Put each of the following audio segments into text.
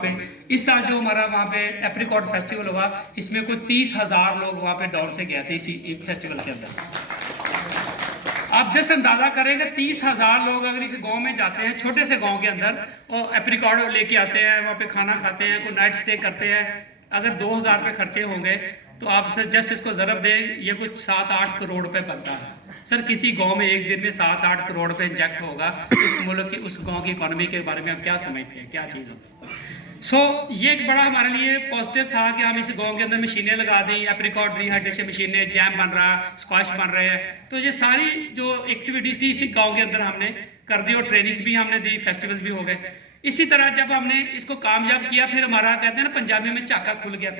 पे इस साल जो हमारा वहाँ पे एप्रिकॉट फेस्टिवल हुआ, इसमें कोई 30,000 लोग वहाँ पे डाउन से गए थे इसी फेस्टिवल के अंदर। आप जस्ट अंदाजा करेंगे 30,000 लोग अगर इस गांव में जाते हैं, छोटे से गांव के अंदर, और एप्रिकॉट लेके आते हैं, वहाँ पे खाना खाते हैं, कोई नाइट स्टे करते हैं, अगर 2,000 रुपये खर्चे होंगे तो आप सर जस्ट इसको ज़रब दें, ये कुछ 7-8 करोड़ रुपए बनता है। सर किसी गांव में एक दिन में 7-8 करोड़ रुपए इंजेक्ट होगा तो उस मुल्क की, उस गांव की इकोनॉमी के बारे में आप क्या समझते हैं, क्या चीज़ होगी। ये एक बड़ा हमारे लिए पॉजिटिव था कि हम इस गांव के अंदर मशीनें लगा दी, एप्रिकॉट रिहाइड्रेशन मशीनें, जैम बन रहा, स्क्वाश बन रहे हैं। तो ये सारी जो एक्टिविटीज़ थी इसी गांव के अंदर हमने कर दी और ट्रेनिंग्स भी हमने दी, फेस्टिवल्स भी हो गए। इसी तरह जब हमने इसको कामयाब किया, फिर हमारा कहते हैं ना पंजाबी में चाका खुल गया।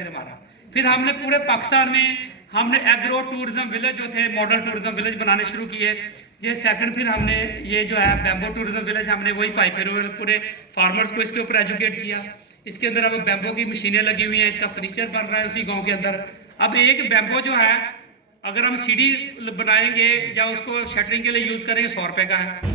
फिर हमने पूरे पाकिस्तान में हमने एग्रो टूरिज्म विलेज जो थे, मॉडल टूरिज्म विलेज बनाने शुरू किए। ये सेकंड, फिर हमने ये जो है बैम्बो टूरिज्म विलेज, हमने वही पाइपे पूरे फार्मर्स को इसके ऊपर एजुकेट किया। इसके अंदर अब बैम्बो की मशीनें लगी हुई हैं, इसका फर्नीचर बन रहा है उसी गांव के अंदर। अब एक बैम्बो जो है अगर हम सीढ़ी बनाएंगे या उसको शटरिंग के लिए यूज़ करेंगे 100 रुपये का है।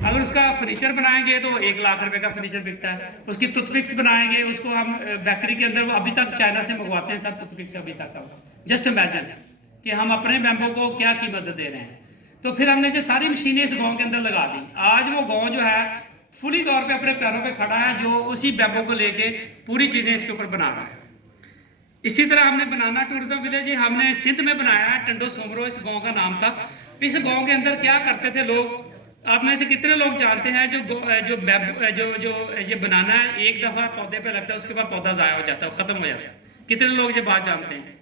अगर उसका फर्नीचर बनाएंगे तो 1 लाख रुपए का फर्नीचर बिकता है। उसकी टूथपिक्स बनाएंगे, उसको हम बेकरी के अंदर अभी तक चाइना से मंगवाते हैं सर टूथपिक्स अभी तक। जस्ट इमेजिन कि हम अपने बैम्बो को क्या कीमत दे रहे हैं। तो फिर हमने जो सारी मशीनें इस गांव के अंदर लगा दी। आज वो गांव जो है फुली तौर पे अपने पैरों पे खड़ा है, जो उसी बैम्बो को लेके पूरी चीज़ें इसके ऊपर बना रहा है। इसी तरह हमने बनाना टूरिज्म विलेज हमने सिंध में बनाया है, टंडो सोमरो इस गाँव का नाम था। इस गाँव के अंदर क्या करते थे लोग, आप में से कितने लोग जानते हैं जो जो जो जो ये बनाना है एक दफ़ा पौधे पे लगता है, उसके बाद पौधा ज़ाया हो जाता है, ख़त्म हो जाता है। कितने लोग ये बात जानते हैं?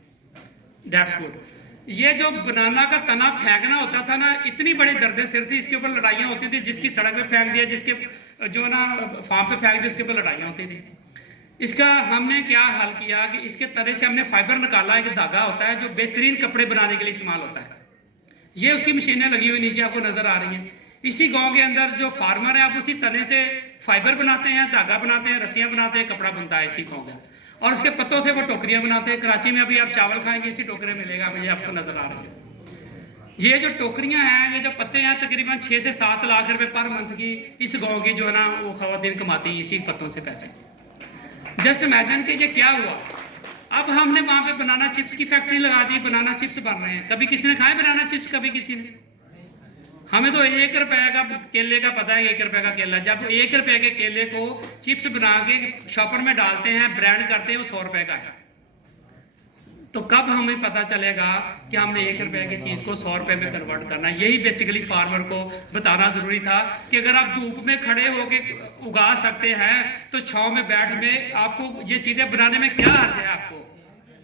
That's good. ये जो बनाना का तना फेंकना होता था ना, इतनी बड़ी दर्द सिर थी, इसके ऊपर लड़ाइयाँ होती थी। जिसकी सड़क पे फेंक दिया, जिसके जो ना फार्म पे फेंक दिया, उसके ऊपर लड़ाइयाँ होती थी। इसका हमने क्या हल किया कि इसके तने से हमने फाइबर निकाला। एक धागा होता है जो बेहतरीन कपड़े बनाने के लिए इस्तेमाल होता है। ये उसकी मशीनें लगी हुई नीचे आपको नजर आ रही हैं। इसी गांव के अंदर जो फार्मर है, आप उसी तने से फाइबर बनाते हैं, धागा बनाते हैं, रस्सियां बनाते हैं, कपड़ा बनता है इसी गांव का। और उसके पत्तों से वो टोकरियां बनाते हैं। कराची में अभी आप चावल खाएंगे इसी टोकरे मिलेगा, ये आपको नजर आ रही है। ये जो टोकरियां हैं, ये जो पत्ते हैं, तकरीबन 6 से 7 लाख रुपए पर मंथ की इस गाँव की जो है ना वो खवातीन कमाती है इसी पत्तों से पैसे। जस्ट इमेजिन कि ये क्या हुआ। अब हमने वहां पे बनाना चिप्स की फैक्ट्री लगा दी, बनाना चिप्स बन रहे हैं। कभी किसी ने खाए बनाना चिप्स? कभी किसी ने? हमें तो 1 रुपए का केले का पता है, 1 रुपए का केला। जब 1 रुपए के केले को चिप्स बना के शॉपर में डालते हैं, ब्रांड करते हैं, वो 100 रुपए का है। तो कब हमें पता चलेगा कि हमने 1 रुपए की चीज़ को 100 रुपए में कन्वर्ट करना है। यही बेसिकली फार्मर को बताना ज़रूरी था कि अगर आप धूप में खड़े होके उगा सकते हैं तो छाँव में बैठ में आपको ये चीज़ें बनाने में क्या हर्ज है। आपको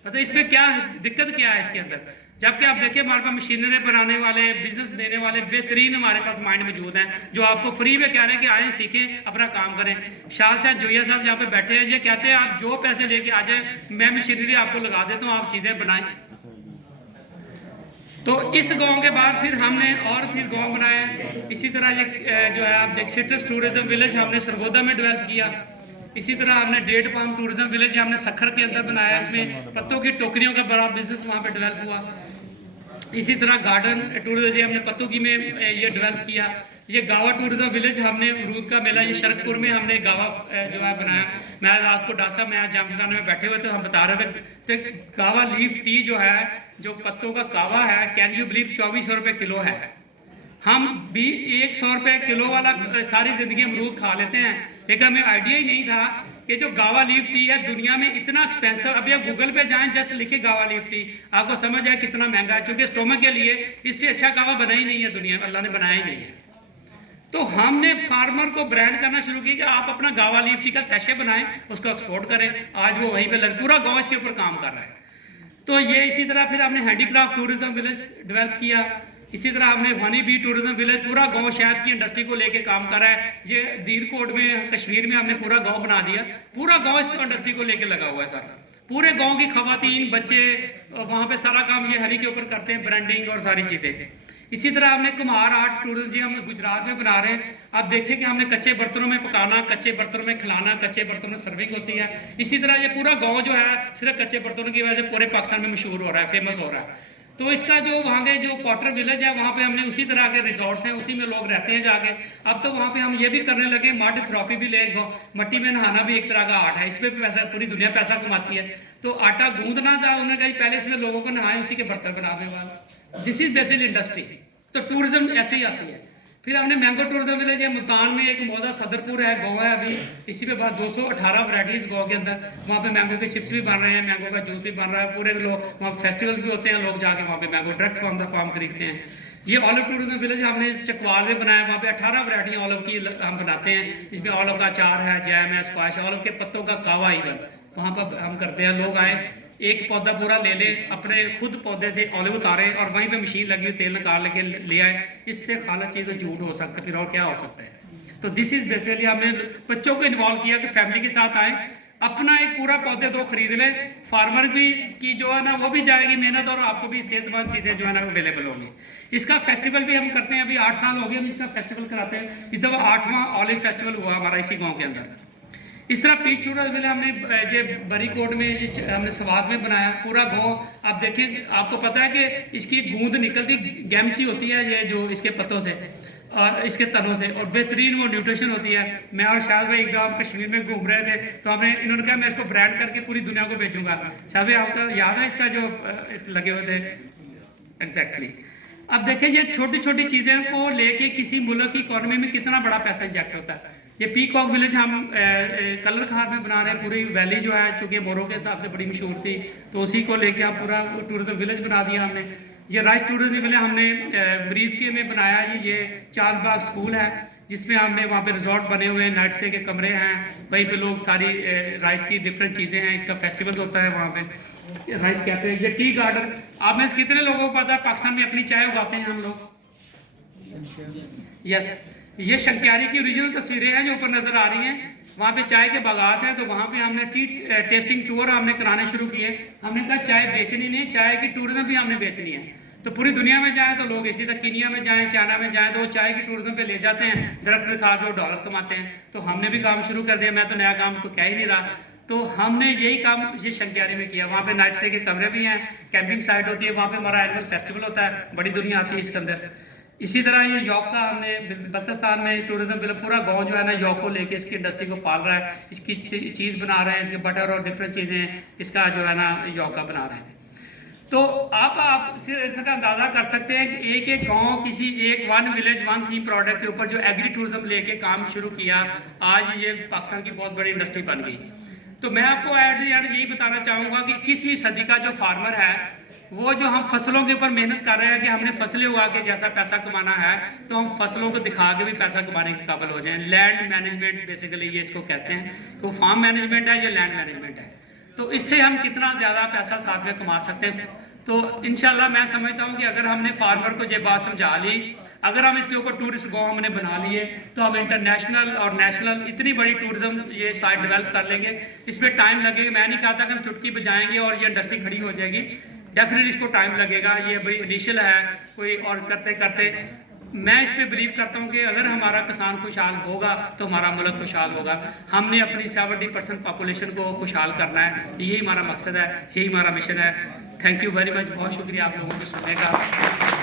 पता है इसमें क्या दिक्कत क्या है इसके अंदर। जबकि आप देखिए हमारे पास मशीनरी बनाने वाले, बिजनेस देने वाले बेहतरीन हमारे पास माइंड मौजूद हैं, जो आपको फ्री में कह रहे हैं कि आए सीखें, अपना काम करें। शाह साहब, जोया साहब जहाँ पे बैठे हैं, ये कहते हैं आप जो पैसे लेके आ जाए, मैं मशीनरी आपको लगा देता हूँ, आप चीज़ें बनाएं। तो इस गांव के बाद फिर हमने और फिर गांव बनाए। इसी तरह ये जो है आप देख, सिट्रस टूरिज्म विलेज हमने सरगोदा में डेवलप किया। इसी तरह हमने डेट पाम टूरिज्म विलेज हमने सखर के अंदर बनाया। इसमें पत्तों की टोकरियों का बड़ा बिजनेस वहाँ पे डेवलप हुआ। इसी तरह गार्डन टूरिज्म हमने पत्तों की में ये डेवलप किया। ये गावा टूरिज्म विलेज हमने अमरूद का मेला, ये शरकपुर में हमने गावा जो है बनाया। मैं रात को डासा में जामखाना में बैठे हुए थे, हम बता रहे थे तो गावा लीफ टी जो है, जो पत्तों का कावा है, कैन यू बिलीव 2400 रुपये किलो है। हम भी 100 रुपये किलो वाला सारी जिंदगी अमरूद खा लेते हैं, लेकिन हमें आइडिया ही नहीं था कि जो गावा लीफ टी है दुनिया में इतना एक्सपेंसिव। अभी आप गूगल पे जाएं, जस्ट लिखे गावा लीफ टी, आपको समझ आए कितना महंगा है। क्योंकि स्टोमक के लिए इससे अच्छा गावा बना ही नहीं है दुनिया में, अल्लाह ने बनाया ही नहीं है। तो हमने फार्मर को ब्रांड करना शुरू किया कि आप अपना गावा लीफ टी का सैशे बनाएं, उसको एक्सपोर्ट करें। आज वो वहीं पे पूरा गाँव इसके ऊपर काम कर रहा है। तो ये इसी तरह फिर हमने हैंडीक्राफ्ट टूरिज्म विलेज डेवलप किया। इसी तरह हमने हनी बी टूरिज्म विलेज, पूरा गांव शहद की इंडस्ट्री को लेके काम कर रहा है। ये दीरकोट में कश्मीर में हमने पूरा गांव बना दिया, पूरा गांव इस इंडस्ट्री को लेके लगा हुआ है सर। पूरे गांव की खवातीन, बच्चे वहाँ पे सारा काम ये हनी के ऊपर करते हैं, ब्रांडिंग और सारी चीज़ें। इसी तरह हमने कुम्हार आर्ट टूरिज्म जी हम गुजरात में बना रहे हैं। आप देखें कि हमने कच्चे बर्तनों में पकाना, कच्चे बर्तनों में खिलाना, कच्चे बर्तनों में सर्विंग होती है। इसी तरह ये पूरा गाँव जो है सिर्फ कच्चे बर्तनों की वजह से पूरे पाकिस्तान में मशहूर हो रहा है, फेमस हो रहा है। तो इसका जो वहाँ के जो पॉटर विलेज है वहाँ पे हमने उसी तरह के रिजॉर्ट्स हैं, उसी में लोग रहते हैं जाके। अब तो वहाँ पे हम ये भी करने लगे, मड थेरेपी भी ले, मट्टी में नहाना भी एक तरह का आर्ट है, इस पर भी पैसा, पूरी दुनिया पैसा कमाती है। तो आटा गूंदना था, उन्होंने कहा पहले इसमें लोगों को नहाए, उसी के बर्तन बनाने वाला। This is basically industry. तो टूरिज्म ऐसे ही आती है। फिर हमने मैंगो टूरिज्म विलेज है मुल्तान में, एक मौजा सदरपुर है, गौ है अभी, इसी पे बाद 218 वैराइटीज़ गौ के अंदर। वहाँ पे मैंगो के चिप्स भी बन रहे हैं, मैंगो का जूस भी बन रहा है, पूरे लोग वहाँ फेस्टिवल्स भी होते हैं, लोग जाके वहाँ पे mango direct from the farm खरीदते हैं। ये ऑलिव टूरिज्म विलेज हमने चकवाल में बनाया, वहाँ पे 18 वैरायटी ऑलिव की हम बनाते हैं। इसमें ऑलिव का अचार है, जैम है, स्क्वाश, ऑलिव के पत्तों का कावा इवन वहाँ पर हम करते हैं। लोग आए, एक पौधा पूरा ले ले, अपने खुद पौधे से ऑलिव उतारे और वहीं पे मशीन लगी हुई तेल निकाल के ले आए। इससे खाला चीज़ तो झूठ हो सकता है, फिर और क्या हो सकता है। तो दिस इज बेसिकली हमने बच्चों को इन्वॉल्व किया कि फैमिली के साथ आए, अपना एक पूरा पौधे दो खरीद ले, फार्मर भी की जो है ना वो भी जाएगी मेहनत, और आपको भी सेहतमंद चीज़ें जो है ना अवेलेबल होंगी। इसका फेस्टिवल भी हम करते हैं, अभी 8 साल हो गए हम इसका फेस्टिवल कराते हैं। इस दफ़ा 8वां ऑलिव फेस्टिवल हुआ हमारा इसी गाँव के अंदर। इस तरह पीच टूरिज्म विलेज हमने जे बरी कोट में हमने स्वाद में बनाया पूरा गाँव। आप देखें, आपको पता है कि इसकी गूंद निकलती गैमसी होती है ये जो इसके पत्तों से और इसके तनों से, और बेहतरीन वो न्यूट्रिशन होती है। मैं और शायद भाई एकदम कश्मीर में घूम रहे थे, तो हमने इन्होंने कहा मैं इसको ब्रांड करके पूरी दुनिया को बेचूंगा। शायद भाई आपको याद है इसका जो लगे हुए थे एग्जैक्टली। अब देखिए ये छोटी छोटी चीज़ें को लेके किसी मुल्क की इकोनॉमी में कितना बड़ा पैसा इंजेक्ट होता है। ये पीकॉक विलेज हम कलर खार में बना रहे हैं, पूरी वैली जो है चूँकि बोरों के हिसाब से बड़ी मशहूर थी, तो उसी को लेके हम पूरा टूरिज्म विलेज बना दिया हमने। ये राइस टूरिज्म विलेज हमने मरीद के में बनाया। ये चांदबाग स्कूल है जिसमें हमने वहाँ पे रिजॉर्ट बने हुए हैं, नाइट स्टे के कमरे हैं, वहीं पे लोग सारी राइस की डिफरेंट चीज़ें हैं। इसका फेस्टिवल होता है वहाँ पे, राइस कहते हैं। ये टी गार्डन, आप में से कितने लोगों को पता है पाकिस्तान में अपनी चाय उगाते हैं हम लोग? यस, ये शंक्यारी की ओरिजिनल तस्वीरें हैं जो ऊपर नज़र आ रही हैं। वहाँ पे चाय के बागात हैं, तो वहाँ पे हमने टी टेस्टिंग टूर हमने कराने शुरू किए। हमने कहा चाय बेचनी नहीं, चाय की टूरिज्म भी हमने बेचनी है। तो पूरी दुनिया में जाएँ तो लोग इसी तक, कीनिया में जाएँ, चाइना में जाएँ, तो वो चाय की टूरिज्म पे ले जाते हैं, दरख्त दिखा के वो डॉलर कमाते हैं। तो हमने भी काम शुरू कर दिया। मैं तो नया काम तो कह ही नहीं रहा, तो हमने यही काम ये शंक्यारी में किया। वहाँ पे नाइट स्टे के कमरे भी हैं, कैंपिंग साइट होती है, वहाँ पे हमारा एनुअल फेस्टिवल होता है, बड़ी दुनिया आती है इसके अंदर। इसी तरह ये यॉक का हमने बल्तिस्तान में टूरिज्म पूरा गांव जो है ना यॉक को लेके इसकी इंडस्ट्री को पाल रहा है, इसकी चीज़ बना रहे हैं, इसके बटर और डिफरेंट चीज़ें इसका जो है ना यॉक का बना रहे हैं। तो आप इसका अंदाज़ा कर सकते हैं कि एक एक गांव किसी एक one village one theme product के ऊपर जो एग्री टूरिज्म लेके काम शुरू किया, आज ये पाकिस्तान की बहुत बड़ी इंडस्ट्री बन गई। तो मैं आपको एट द एंड यही बताना चाहूँगा कि 21वीं सदी का जो फार्मर है, वो जो हम फसलों के ऊपर मेहनत कर रहे हैं कि हमने फसलें उगा के जैसा पैसा कमाना है, तो हम फसलों को दिखा के भी पैसा कमाने के काबिल हो जाएं। लैंड मैनेजमेंट बेसिकली ये इसको कहते हैं, तो फार्म मैनेजमेंट है, ये लैंड मैनेजमेंट है। तो इससे हम कितना ज़्यादा पैसा साथ में कमा सकते हैं। तो इंशाल्लाह मैं समझता हूँ कि अगर हमने फार्मर को ये बात समझा ली, अगर हम इसके ऊपर टूरिस्ट गाँव हमने बना लिए, तो हम इंटरनेशनल और नेशनल इतनी बड़ी टूरिज्म ये साइट डेवलप कर लेंगे। इसमें टाइम लगेगा, मैं नहीं कहता कि हम चुटकी बजाएंगे और ये इंडस्ट्री खड़ी हो जाएगी, डेफिनेटली इसको टाइम लगेगा। ये बड़ी इनिशियल है कोई, और करते करते मैं इस पर बिलीव करता हूँ कि अगर हमारा किसान खुशहाल होगा तो हमारा मुल्क खुशहाल होगा। हमने अपनी 70% पॉपुलेशन को खुशहाल करना है, यही हमारा मकसद है, यही हमारा मिशन है। थैंक यू वेरी मच, बहुत शुक्रिया आप लोगों को सुनने का।